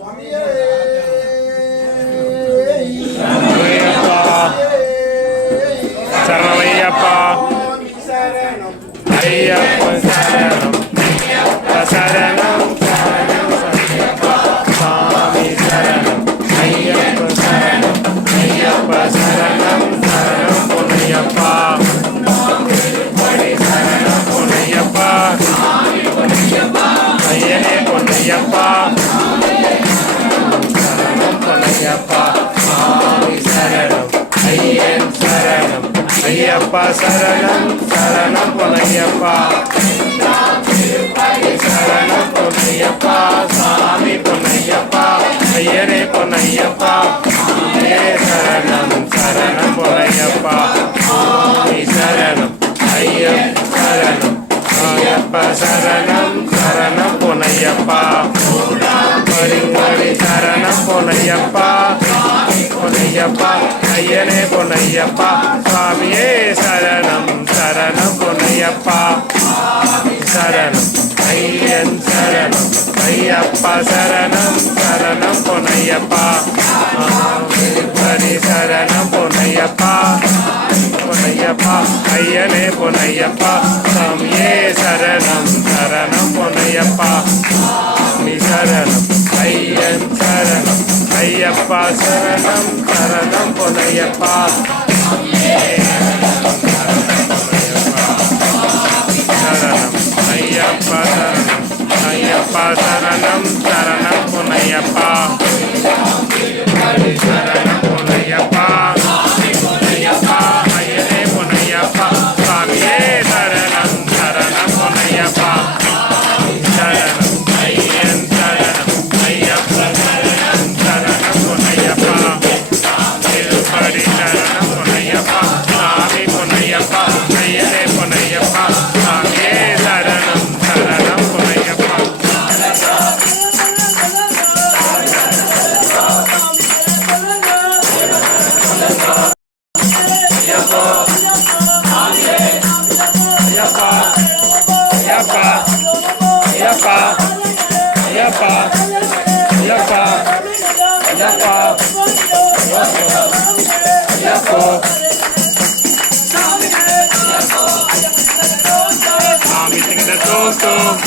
ಸ್ವಾಮಿಯೇ ஐயப்பா சரணம் சரணம் பொன்னையப்பா சரணம் பொன்னையப்பா சாமி பொன்னையப்பா ஐயரே பொன்னையப்பா ஏ சரணம் சரணம் பொன்னையப்பா சாமி சரணம் ஐயப் சரணம் ஐயப்ப சரணம் சரணம் பொன்னையப்பா பொன்னையப்பா ஐயனே பொன்னையப்பா சுவாமியே சரணம் சரணம் பொன்னையப்பா. சரணம் ஐயன் சரணம் ஐயப்பா சரணம் சரணம் பொன்னையப்பா. ஹரி சரணம் பொன்னையப்பா. பொன்னையப்பா ஐயனே பொன்னையப்பா. சாமியே சரணம் சரணம் பொன்னையப்பா. நீ சரணம். ஐயப்பா சரணம் சரணம் பொன்னையப்பா சரணம் ஐயப்பா சரணம் ஐயப்பா சரணம் சரணம் பொன்னையப்பா ஐயப்பா ஐயப்பா ஐயப்பா ஐயப்பா சாமி திங்கட தோம் தோம்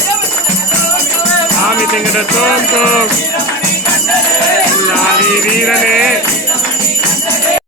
சாமி திங்கட தோம் தோம் லாரி வீரனே